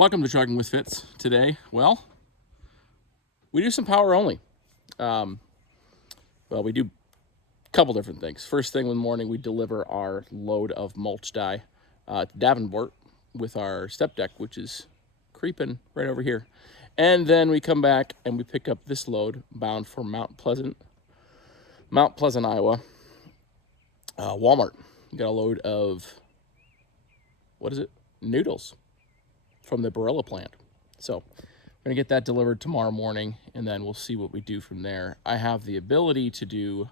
Welcome to Trucking with Fitz. Today, well, we do some power only. We do a couple different things. First thing in the morning, we deliver our load of mulch dye to Davenport with our step deck, which is creeping right over here. And then we come back and we pick up this load bound for Mount Pleasant, Iowa, Walmart. We got a load of, noodles from the Barilla plant. So we're gonna get that delivered tomorrow morning, and then we'll see what we do from there. I have the ability to do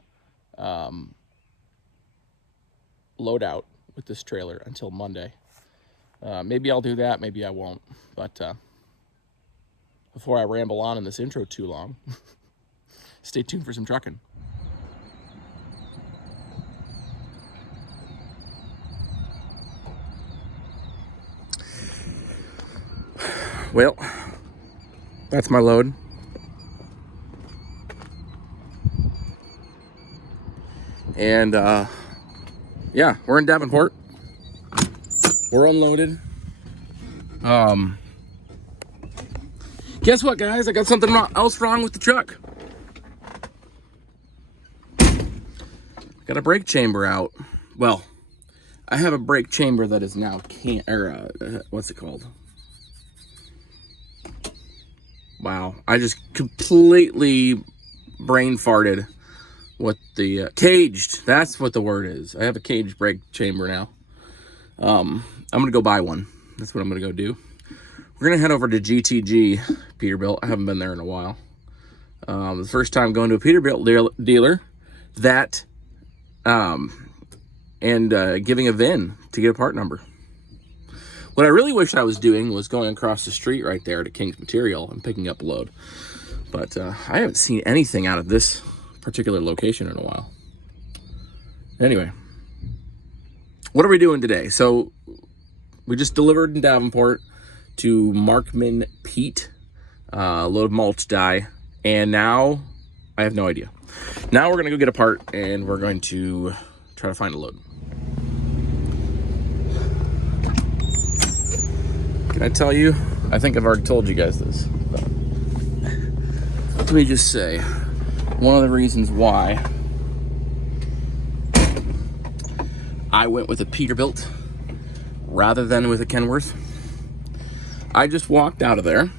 load out with this trailer until Monday. Maybe I'll do that, maybe I won't. But before I ramble on in this intro too long, stay tuned for some trucking. Well, that's my load. And yeah, we're in Davenport. We're unloaded. Guess what, guys? I got something else wrong with the truck. Got a brake chamber out. Well, I have a brake chamber that is now what's it called? Wow, I just completely brain farted what the caged, that's what the word is. I have a caged brake chamber now. I'm gonna go buy one. That's what I'm gonna go do. We're gonna head over to GTG Peterbilt. I haven't been there in a while. The first time going to a Peterbilt dealer that giving a VIN to get a part number. What I really wish I was doing was going across the street right there to King's Material and picking up a load. But I haven't seen anything out of this particular location in a while. Anyway, what are we doing today? So we just delivered in Davenport to Markman Pete, load of mulch dye. And now I have no idea. Now we're going to go get a part and we're going to try to find a load. Can I tell you? I think I've already told you guys this. But let me just say, one of the reasons why I went with a Peterbilt rather than with a Kenworth, I just walked out of there.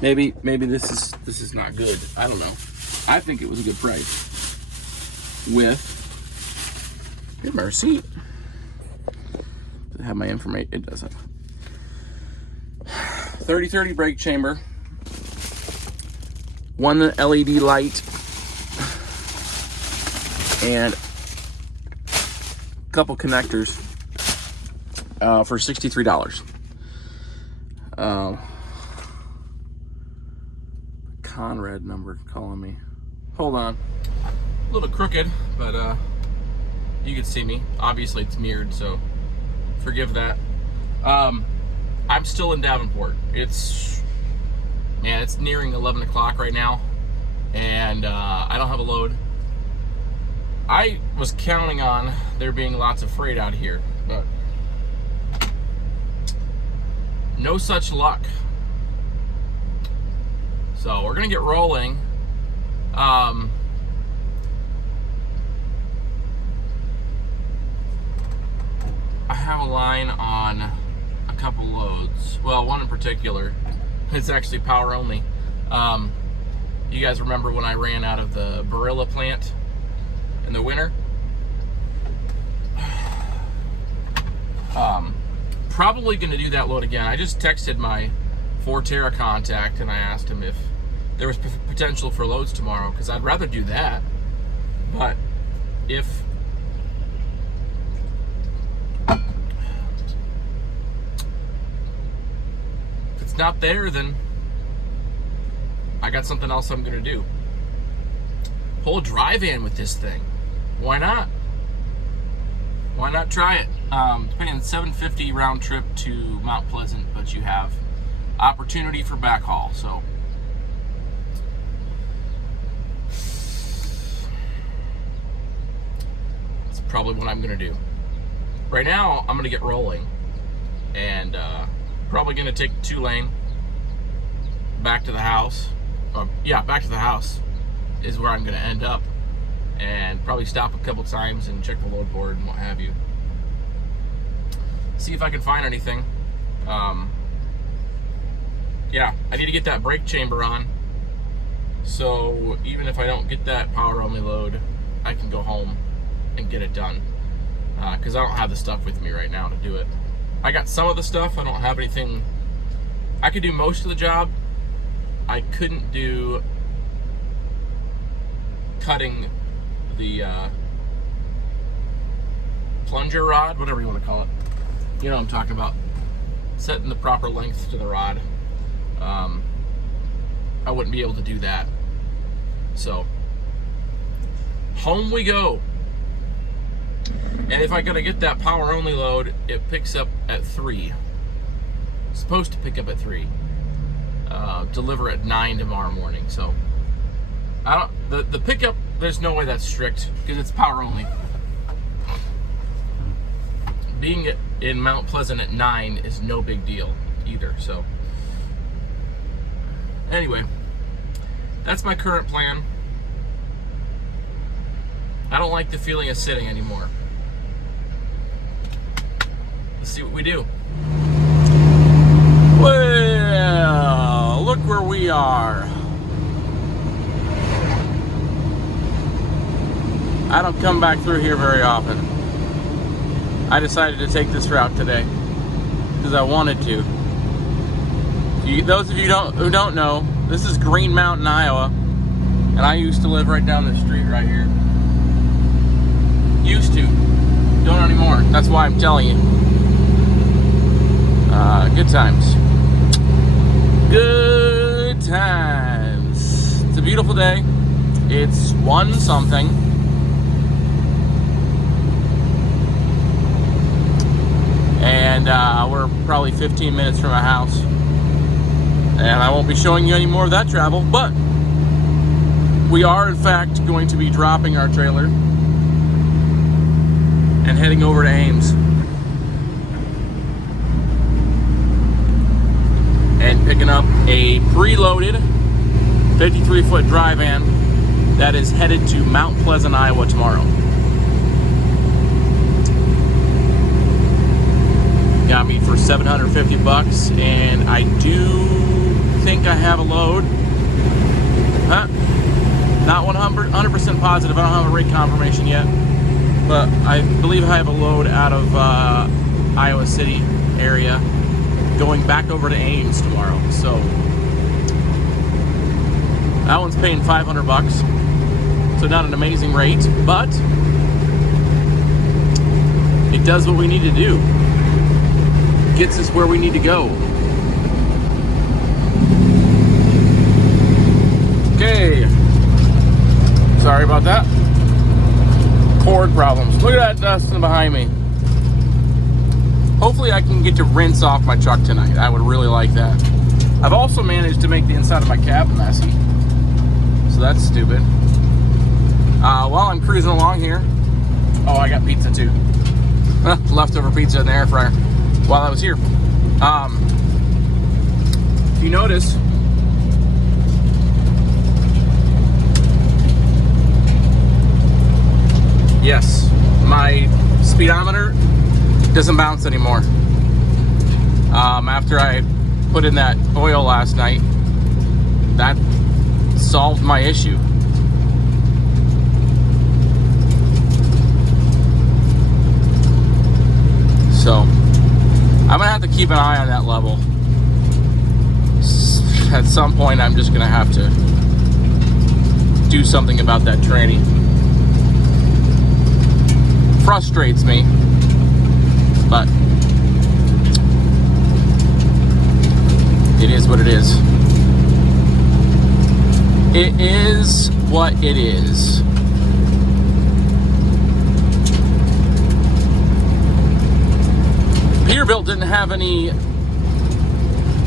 Maybe this is not good. I don't know. I think it was a good price. Here's my receipt. Does it have my information? It doesn't. 3030 brake chamber, one LED light, and a couple connectors for $63. Conrad number calling me. Hold on. A little crooked, but you can see me. Obviously it's mirrored, so forgive that. I'm still in Davenport. It's nearing 11 o'clock right now, and I don't have a load. I was counting on there being lots of freight out here, but no such luck. So we're gonna get rolling. I have a line on couple loads. Well, one in particular, it's actually power only. You guys remember when I ran out of the Barilla plant in the winter? Probably gonna do that load again. I just texted my Forterra contact and I asked him if there was potential for loads tomorrow, because I'd rather do that. But if not there, then I got something else I'm gonna do. Pull a drive-in with this thing. Why not? Why not try it? Depending on $750 round trip to Mount Pleasant, but you have opportunity for backhaul. So that's probably what I'm gonna do. Right now, I'm gonna get rolling and Probably going to take the 2-lane back to the house. Yeah, back to the house is where I'm going to end up. And probably stop a couple times and check the load board and what have you. See if I can find anything. Yeah, I need to get that brake chamber on. So even if I don't get that power only load, I can go home and get it done. Because I don't have the stuff with me right now to do it. I got some of the stuff. I don't have anything. I could do most of the job. I couldn't do cutting the plunger rod, whatever you want to call it. You know what I'm talking about. Setting the proper length to the rod. I wouldn't be able to do that. So, home we go. And if I'm going to get that power only load, it picks up at 3. It's supposed to pick up at 3. Deliver at 9 tomorrow morning. So, the pickup, there's no way that's strict because it's power only. Being in Mount Pleasant at 9 is no big deal either. So, anyway, that's my current plan. I don't like the feeling of sitting anymore. Let's see what we do. Well, look where we are. I don't come back through here very often. I decided to take this route today because I wanted to. Those of you who don't know, this is Green Mountain, Iowa, and I used to live right down the street right here. Used to. Don't anymore. That's why I'm telling you. Good times. Good times. It's a beautiful day. It's 1-something. And we're probably 15 minutes from my house. And I won't be showing you any more of that travel, but we are in fact going to be dropping our trailer and heading over to Ames and picking up a preloaded 53-foot dry van that is headed to Mount Pleasant, Iowa tomorrow. Got me for $750, and I do think I have a load. Not 100% positive. I don't have a rate confirmation yet, but I believe I have a load out of Iowa City area going back over to Ames tomorrow. So that one's paying $500, so not an amazing rate, but it does what we need to do. Gets us where we need to go. Okay. Sorry about that. Cord problems. Look at that dust behind me. Hopefully I can get to rinse off my truck tonight. I would really like that. I've also managed to make the inside of my cab messy. So that's stupid. While I'm cruising along here. Oh, I got pizza too. Leftover pizza in the air fryer while I was here. If you notice, yes, my speedometer doesn't bounce anymore. After I put in that oil last night, that solved my issue. So I'm gonna have to keep an eye on that level. At some point, I'm just gonna have to do something about that tranny. Frustrates me, but it is what it is. It is what it is. Peterbilt didn't have any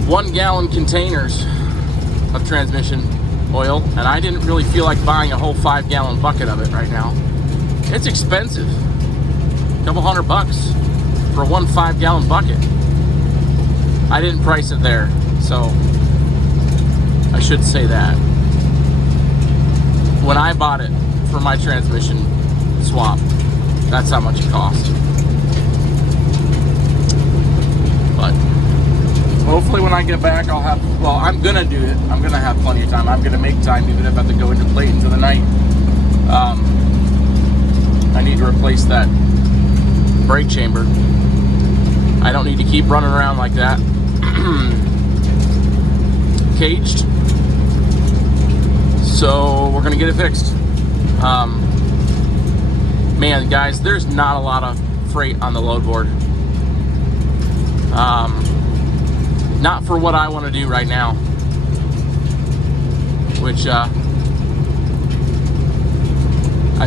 1-gallon containers of transmission oil, and I didn't really feel like buying a whole 5-gallon bucket of it right now. It's expensive. A couple $100 for one 5-gallon bucket. I didn't price it there, so I should say that. When I bought it for my transmission swap, that's how much it cost. But hopefully when I get back, I'll have, well, I'm gonna do it. I'm gonna have plenty of time. I'm gonna make time, even if I have to go into late into the night. I need to replace that brake chamber. I don't need to keep running around like that. Caged. So we're gonna get it fixed. Man, guys, there's not a lot of freight on the load board. Not for what I want to do right now. Which, I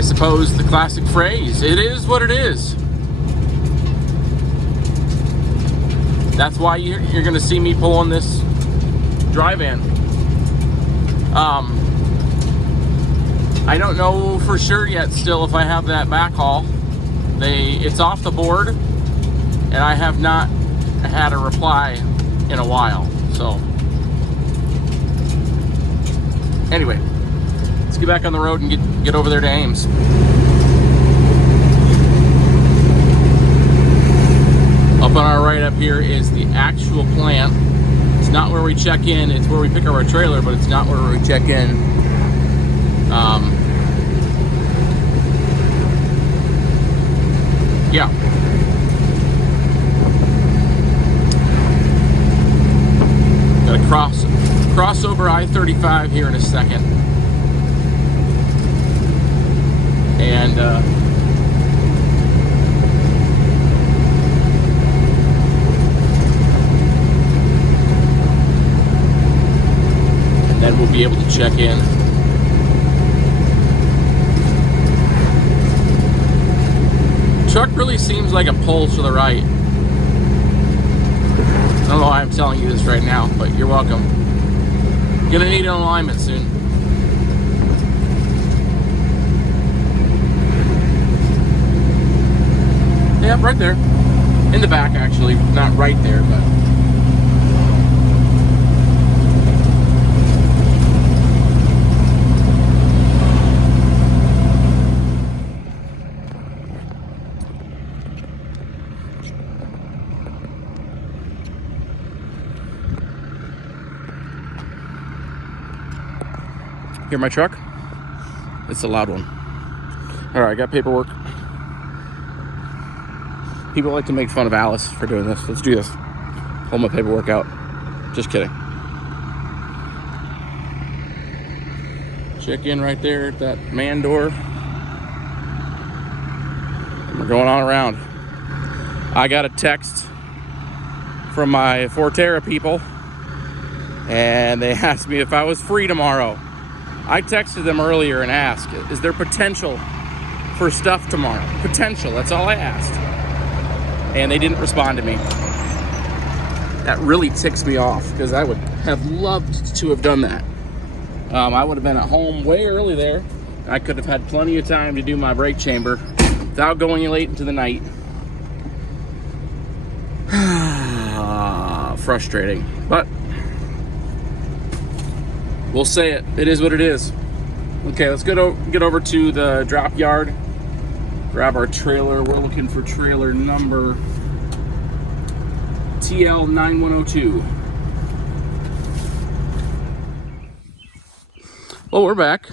suppose the classic phrase, it is what it is. That's why you're going to see me pulling this dry van. I don't know for sure yet still if I have that backhaul. It's off the board, and I have not had a reply in a while. So anyway, let's get back on the road and get over there to Ames. Up on our right up here is the actual plant. It's not where we check in, it's where we pick up our trailer, but it's not where we check in. Yeah. Gotta cross over I-35 here in a second. And then we'll be able to check in. Truck really seems like a pull to the right. I don't know why I'm telling you this right now, but you're welcome. Gonna need an alignment soon. Yeah, right there. In the back, actually. Not right there, but... Hear my truck? It's a loud one. All right, I got paperwork. People like to make fun of Alice for doing this. Let's do this. Hold my paperwork out. Just kidding. Check in right there at that man door. And we're going on around. I got a text from my Forterra people, and they asked me if I was free tomorrow. I texted them earlier and asked, is there potential for stuff tomorrow? Potential, that's all I asked. And they didn't respond to me. That really ticks me off, because I would have loved to have done that. I would have been at home way early there. I could have had plenty of time to do my brake chamber without going late into the night. Frustrating, but we'll say it. It is what it is. Okay, let's get over to the drop yard. Grab our trailer. We're looking for trailer number TL9102. Well, we're back.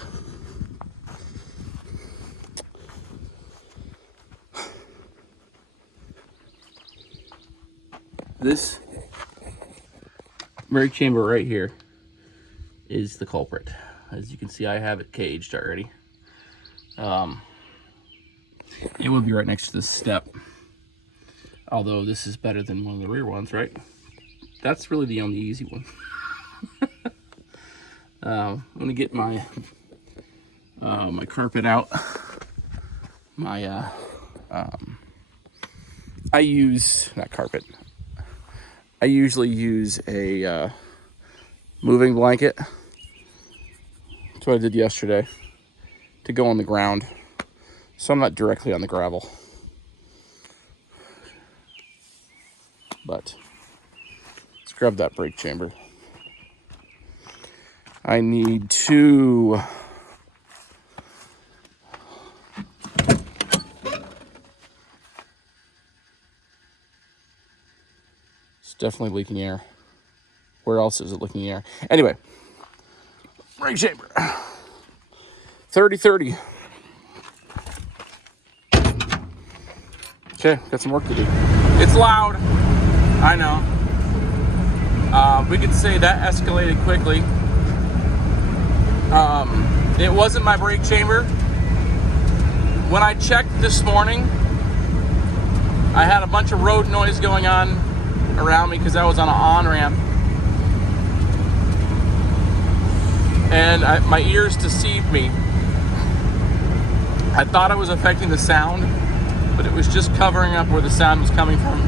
This brake chamber right here is the culprit. As you can see, I have it caged already. It would be right next to this step. Although this is better than one of the rear ones, right? That's really the only easy one. I'm gonna get my my carpet out. My I use, not carpet, I usually use a moving blanket. That's what I did yesterday, to go on the ground, so I'm not directly on the gravel. But let's Scrub that brake chamber. I need to... It's definitely leaking air. Where else is it leaking air? Anyway, brake chamber. 30-30. Okay, got some work to do. It's loud. I know. We could say that escalated quickly. It wasn't my brake chamber. When I checked this morning, I had a bunch of road noise going on around me because I was on an on-ramp. And my ears deceived me. I thought it was affecting the sound, but it was just covering up where the sound was coming from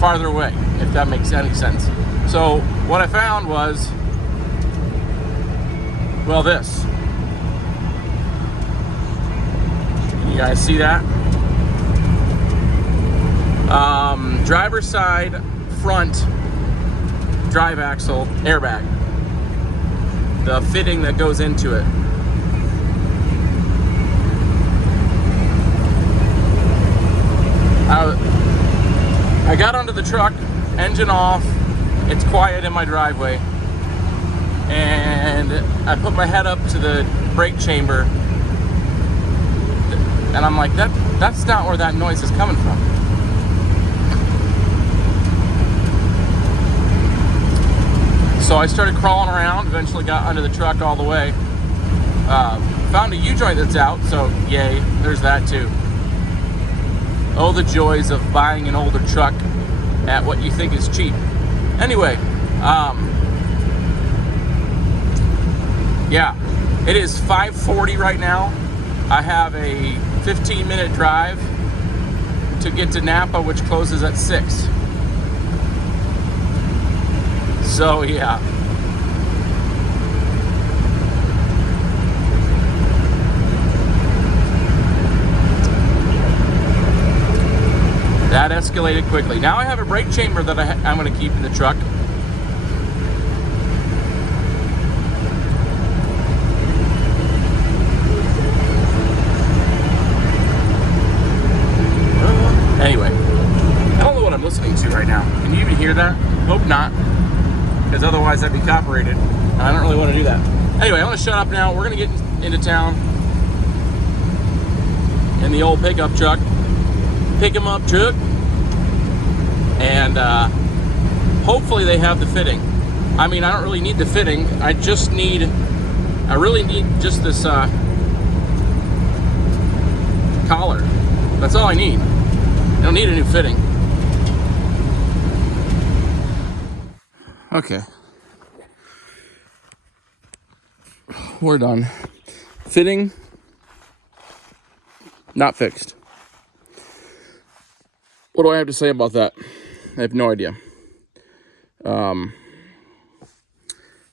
farther away, if that makes any sense. So what I found was, well, this. Can you guys see that? Driver's side front drive axle airbag. The fitting that goes into it. I got onto the truck, engine off, it's quiet in my driveway, and I put my head up to the brake chamber, and I'm like, that's not where that noise is coming from. So I started crawling around, eventually got under the truck all the way. Found a U-joint that's out, so yay, there's that too. Oh, the joys of buying an older truck at what you think is cheap. Anyway, yeah, it is 5:40 right now. I have a 15-minute drive to get to Napa, which closes at 6. So, yeah. That escalated quickly. Now I have a brake chamber that I'm going to keep in the truck. Anyway, I don't know what I'm listening to right now. Can you even hear that? Hope not, because otherwise I'd be copyrighted, and I don't really want to do that. Anyway, I'm going to shut up now. We're going to get into town in the old pickup truck. Pick 'em up truck, and hopefully they have the fitting. I mean, I don't really need the fitting. I really need just this collar. That's all I need. I don't need a new fitting. Okay, we're done. Fitting not fixed. What do I have to say about that? I have no idea. I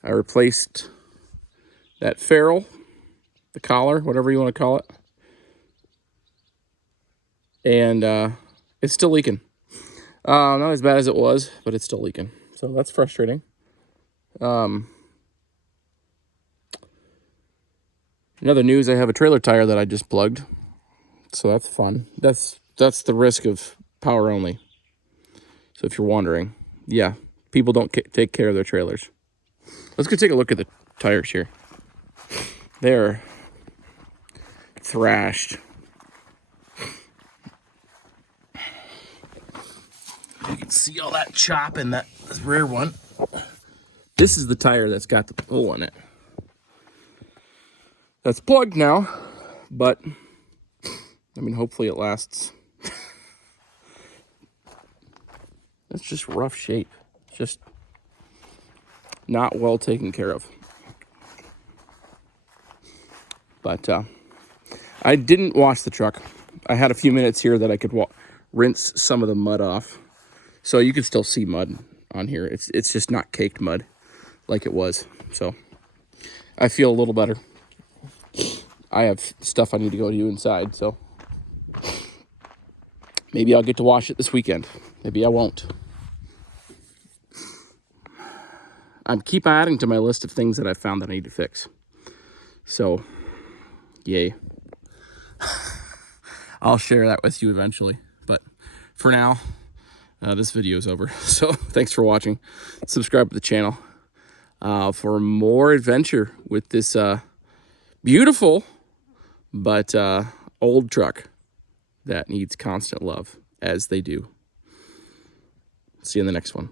replaced that ferrule, the collar, whatever you want to call it. And it's still leaking. Not as bad as it was, but it's still leaking. So that's frustrating. In other news, I have a trailer tire that I just plugged. So that's fun. That's the risk of power only. So if you're wondering, yeah, people don't take care of their trailers. Let's go take a look at the tires here. They're thrashed. You can see all that chop in that rear one. This is the tire that's got the hole in it. That's plugged now, but I mean, hopefully it lasts. It's just rough shape. Just not well taken care of. But I didn't wash the truck. I had a few minutes here that I could rinse some of the mud off. So you can still see mud on here. It's just not caked mud like it was. So I feel a little better. I have stuff I need to go do inside, so maybe I'll get to wash it this weekend. Maybe I won't. keep adding to my list of things that I found that I need to fix. So, yay. I'll share that with you eventually. But for now, this video is over. So thanks for watching. Subscribe to the channel for more adventure with this beautiful but old truck that needs constant love, as they do. See you in the next one.